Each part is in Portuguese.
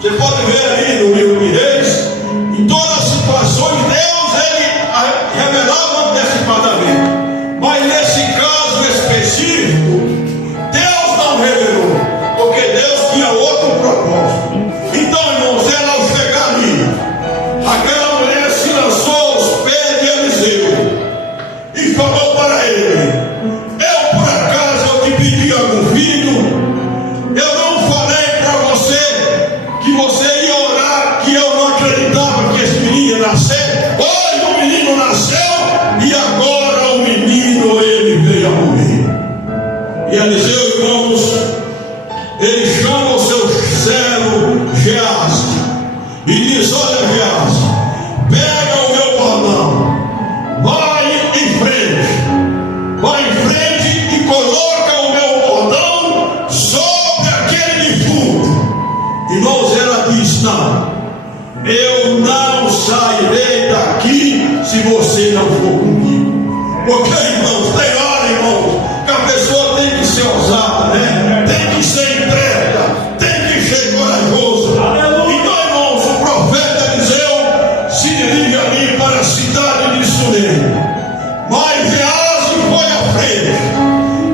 Você pode ver ali no livro de Reis, em todas as situações, Deus ele revelava antecipadamente. Mas nesse caso específico, Deus não revelou, porque Deus tinha outro propósito. Então, irmãos, ela ao chegar ali, aquela mulher se lançou aos pés de Eliseu e falou para ele: eu por acaso eu te pedi algum filho? Eu não falei para você que você ia orar, que eu não acreditava que esse menino ia nascer? Hoje o menino nasceu e agora o menino ele veio a morrer. E Eliseu, irmãos, ele chama o seu servo Geazi e diz: olha, Geazi, pega o meu bordão, vai em frente e coloca o meu bordão sobre aquele defunto. Irmãos, ela diz: não, eu não sairei daqui se você não for comigo. Porque, irmãos, tem hora, irmãos, que a pessoa tem que ser ousada, né? Tem que ser entrega, tem que ser corajoso. Então, irmãos, o profeta Eliseu se dirige ali para a cidade de Sunem. Mas Geazi foi à frente.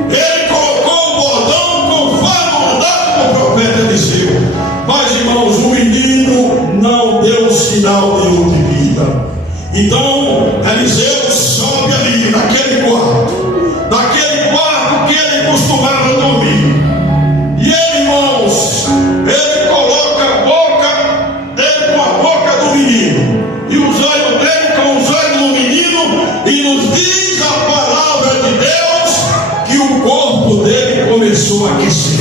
Ele colocou o bordão conforme o mandato do profeta Eliseu. Mas, irmãos, o menino não deu sinal nenhum de vida. Então Eliseu sobe ali naquele quarto que ele costumava dormir. E ele, irmãos, ele coloca a boca dele com a boca do menino e os olhos dele com os olhos do menino, e nos diz a palavra de Deus que o corpo dele começou a aquecer.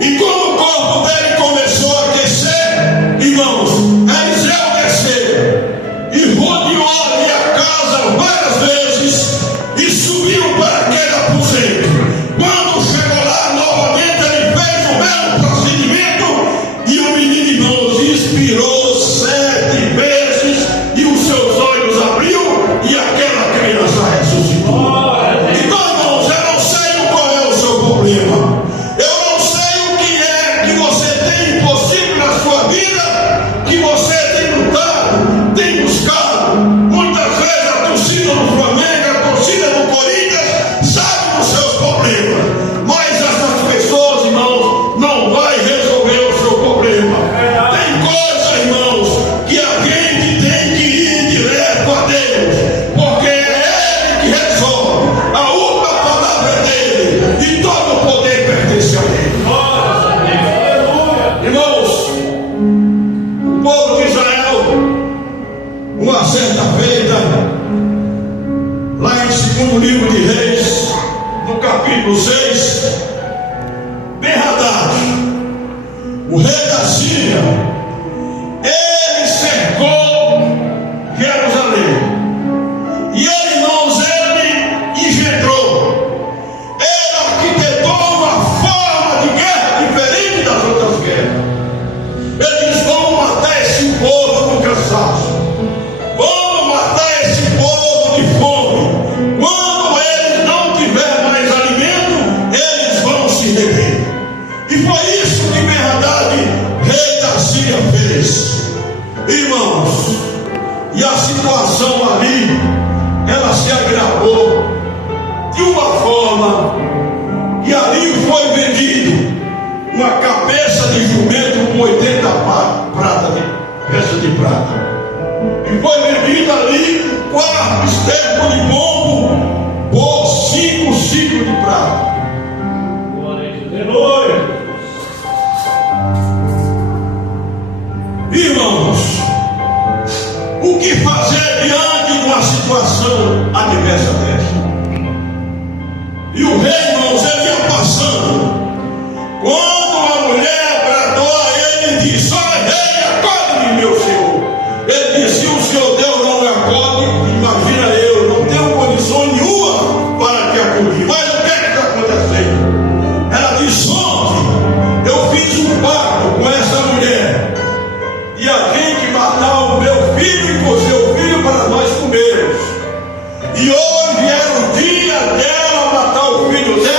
E quando o corpo dele começou a aquecer, irmãos, Eliseu desceu e rodeou ali a casa várias vezes e subiu para aquele aposento. Quando chegou lá novamente, ele fez o mesmo procedimento e o menino, irmãos, expirou 7 vezes e os seus olhos abriu e aquela criança ressuscitou. Então, irmãos, eu não sei qual é o seu problema. Eu não sei o que é que você tem impossível na sua vida, que você tem lutado, tem buscado. Muitas vezes a torcida do Flamengo, a torcida do Corinthians sabe dos seus problemas, mas essas pessoas, irmãos, não vai resolver o seu problema. Tem coisa, irmãos, que a gente tem que ir direto a Deus, porque é Ele que resolve. A última palavra é dele e todo o poder pertence a Ele. Irmãos, o povo de Israel, uma certa feita, lá em 2º livro de Reis, no capítulo 6, Ben-Hadad, o rei da Síria, ele cercou Jerusalém. E ele, irmãos, ele engendrou, ele arquitetou uma forma de guerra diferente das outras guerras. Ele diz: vamos matar esse povo com cansaço, vamos matar esse povo de fome. Quando eles não tiverem mais alimento, eles vão se render. E foi isso que Ben-Hadad, rei da Síria, fez. Irmãos, e a situação ali, ela se agravou de uma forma que ali foi vendido uma cabeça de jumento com 80 peças de prata. E foi vendido ali 4 estercos de pombo por 5 ciclos de prata. Aleluia. Irmãos, o que fazer diante de uma situação adversa dessa? E o rei, irmãos, ele ia passando. Quando a mulher bradou a ele e disse: olha, rei, acorde-me, meu senhor. Ele disse: se o senhor Deus não me acorde, imagina, eu não tenho condição nenhuma para te acudir. Mas o que é que está acontecendo? Ela disse: ontem eu fiz um pacto com essa mulher e a gente matar o meu filho e cozer o filho para nós comermos. E hoje era o dia dela matar o filho dela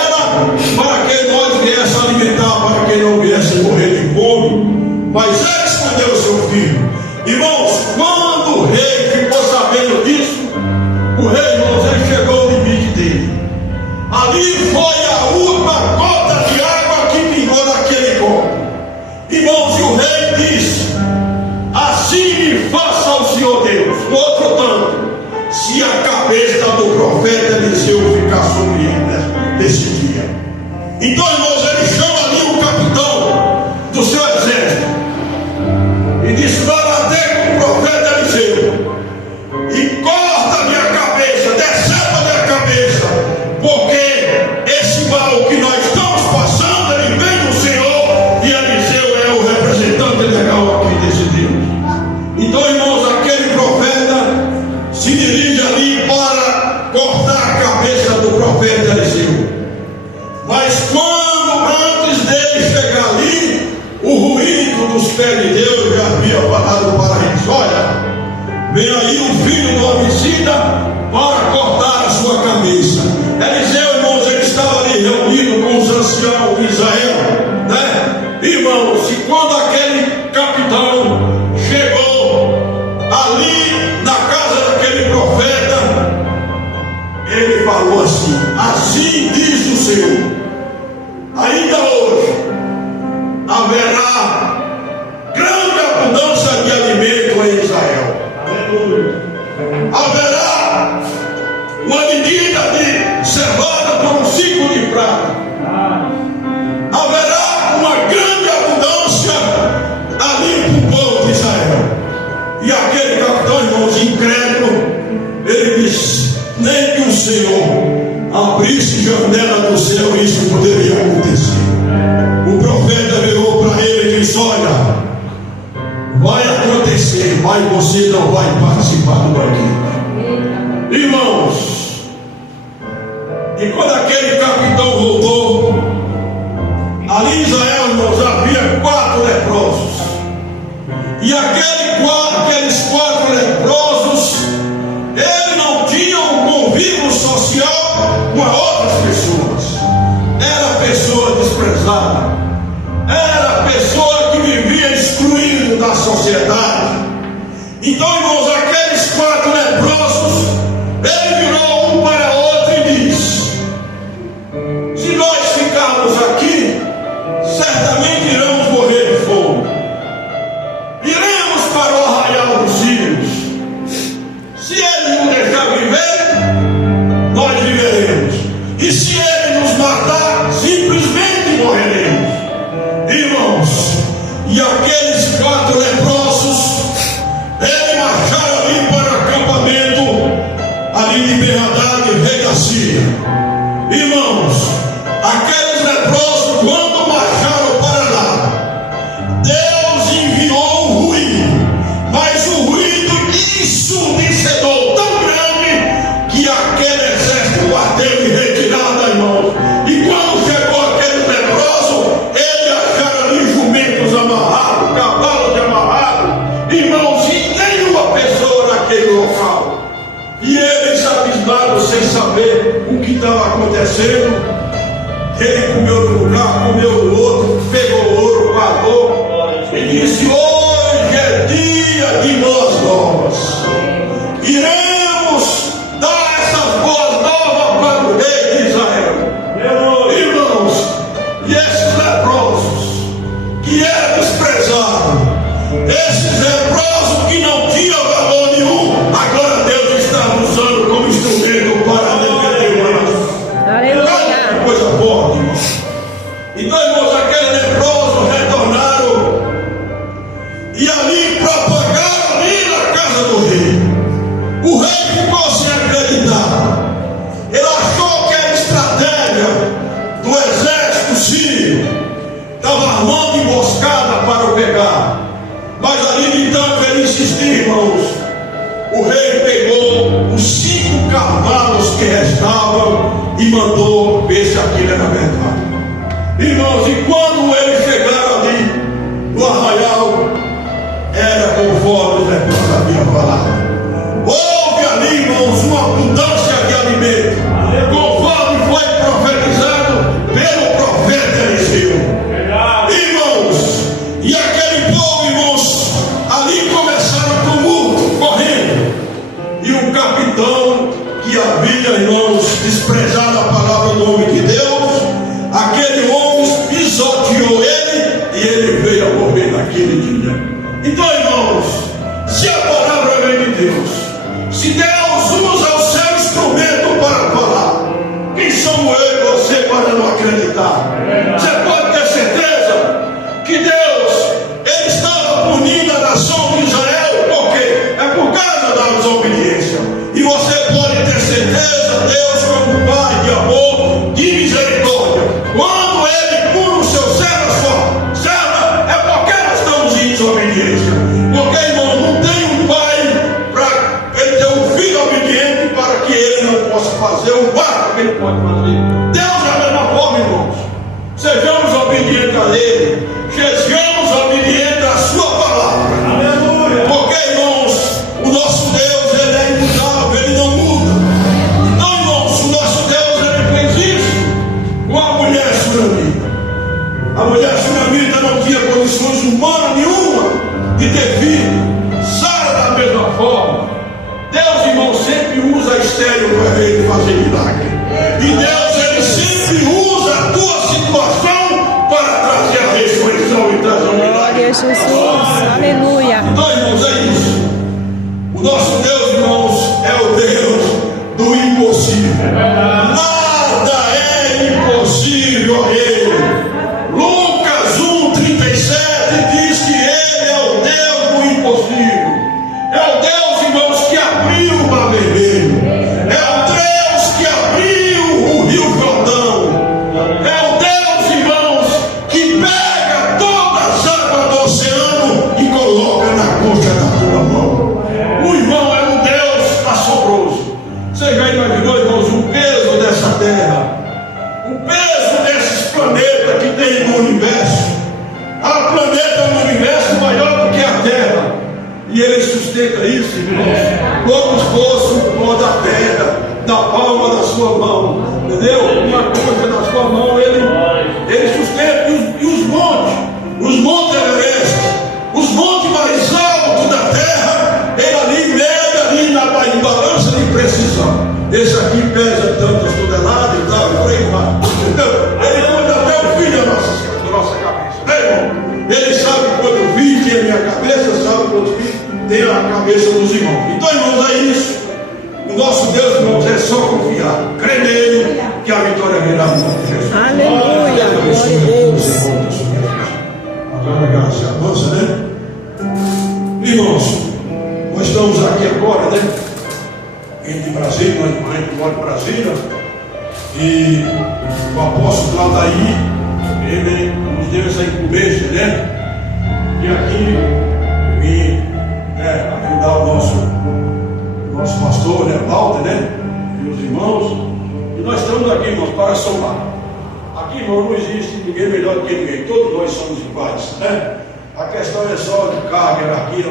Ali foi a última gota de água que pingou naquele copo. Irmãos, e o rei disse: assim me faça o Senhor Deus, no outro tanto, se a cabeça do profeta Eliseu ficar sobre ele nesse dia. Então, irmãos, ele chama ali o capitão do seu exército e diz: vai bater com o profeta Eliseu e corta minha cabeça, decepa minha cabeça, porque esse mal que nós estamos passando, ele vem do Senhor, e Eliseu é o representante legal aqui desse Deus. Então, irmãos, aquele profeta se dirige ali para cortar a cabeça do profeta Eliseu. Mas quando antes dele chegar ali, o ruído dos pés de Deus já havia falado para eles: olha, vem aí o filho do homicida para cortar a sua cabeça. Eliseu, irmãos, ele estava ali reunido com os anciãos de Israel, né? Irmãos, e quando aquele capitão chegou ali na casa daquele profeta, ele falou assim: assim diz o Senhor, ainda hoje haverá grande abundância de alimento em Israel. Haverá uma medida de cevada por um ciclo de prata. Haverá uma grande abundância ali para o povo de Israel. E aquele capitão, irmãos, incrédulo, ele disse: nem que o Senhor abrisse janela do céu, isso poderia acontecer. O profeta virou para ele e disse: olha, vai acontecer, mas você não vai participar do banquete. Irmãos, e quando aquele capitão voltou, ali em Israel, irmãos, havia 4 leprosos. E aqueles 4 leprosos, eles não tinham um convívio social com outras pessoas. Era pessoa desprezada, era pessoa que vivia excluído da sociedade. Então, irmãos, aqueles 4 leprosos, ele virou um para outro e disse: se nós ficarmos aqui, certamente iremos morrer de fome. Iremos para o arraial dos sírios. Se ele nos deixar viver, nós viveremos. E se ele nos matar, simplesmente morreremos. Irmãos, e aqueles 4 leprosos, eles marcharam ali para o acampamento, ali de Ben-Hadad, rei da Síria. Irmãos, aqueles leprosos, quando marcharam para lá, Deus enviou um ruído, mas o ruído ensurdecedor tão grande que aquele exército bateu em retirada, irmãos. E quando chegou aquele leproso, ele acharam ali jumentos amarrados, cavalos amarrados, irmãos, e nenhuma pessoa naquele local. E eles, abismados, sem saber o que estava acontecendo, ele comeu de um lugar, comeu do outro, pegou ouro, guardou e disse: hoje é dia de boas novas. Iremos dar essas boas novas para o rei de Israel. Irmãos, e esses leprosos que eram desprezados, esses leprosos que não tinham valor nenhum, agora Deus está usando como instrumento para defender o nosso. Coisa boa, irmãos. Então, irmãos, aqueles leprosos retornaram e ali propagaram ali na casa do rei. O rei ficou sem acreditar. Ele achou que era estratégia do exército sírio, estava armando emboscada para o pegar. Mas ali então ele insistiu, irmãos. O rei pegou os 5 cavalos que restavam e mandou ver se aquilo era verdade. Irmãos, e quando eles chegaram ali no arraial, era conforme os leprosos haviam falado. Houve ali, irmãos, uma abundância de alimento, conforme foi profetizado pelo profeta Eliseu. Irmãos, e aquele povo, irmãos, ali começaram tumulto, correndo. E o capitão que havia, irmãos, desprezado a palavra do homem que Ele pode fazer. Deus é a mesma forma, irmãos. Sejamos obedientes a Ele, sejamos obedientes à Sua palavra. Aleluia. Porque, irmãos, o nosso Deus, Ele é imutável, Ele não muda. Então, irmãos, o nosso Deus, Ele fez isso com a mulher sunamita. A mulher sunamita não tinha condições humanas nenhuma de ter filho. Sara da mesma forma. Deus, irmão, sempre usa a estéril para ele fazer milagre. E Deus, Ele sempre usa a tua situação para trazer a ressurreição e trazer o milagre. Glória a Jesus, aleluia. Então, irmãos, é isso. O nosso Deus, irmãos, é o Deus do impossível. Nada é impossível a Ele. Lucas 1,37 diz que Ele é o Deus do impossível. É o Deus, irmãos, que abriu o mar vermelho. É o Deus que abriu o rio Jordão. É o Deus, irmãos, que pega todas as águas do oceano e coloca na coxa da tua mão. O irmão é um Deus assombroso. Você já imaginou, irmãos, o peso dessa terra? O peso desses planetas que tem no universo? Há planeta no universo maior do que a Terra. E Ele sustenta isso, irmãos, como se fosse o pó da terra, da palma da sua mão. Entendeu? Uma coisa na sua mão, Ele sustenta. E os montes Everest, os montes mais altos da terra, Ele ali mede ali em balança de precisão. Esse aqui pesa tantas toneladas e tal, e por aí vai. Então, Ele conta até o fim da nossa cabeça, né, irmão? Ele sabe quanto fio tem a minha cabeça, sabe quanto fio tem a cabeça dos irmãos. Então, irmãos, é isso. O nosso Deus, irmãos, é só confiar, crer nele, que a vitória virá no nome de Jesus. Aleluia, glória a Deus. Agora a graça avança, né? Irmãos, nós estamos aqui agora, né? Em Brasília, nós mora em Brasília. E o apóstolo Claudaí, ele nos deu essa incumbência, né? E aqui vim ajudar o nosso pastor, né? Walter, né? E os irmãos. E nós estamos aqui, irmãos, para somar. Aqui, irmão, não existe ninguém melhor do que ninguém. Todos nós somos iguais, né? A questão é só de carga, hierarquia.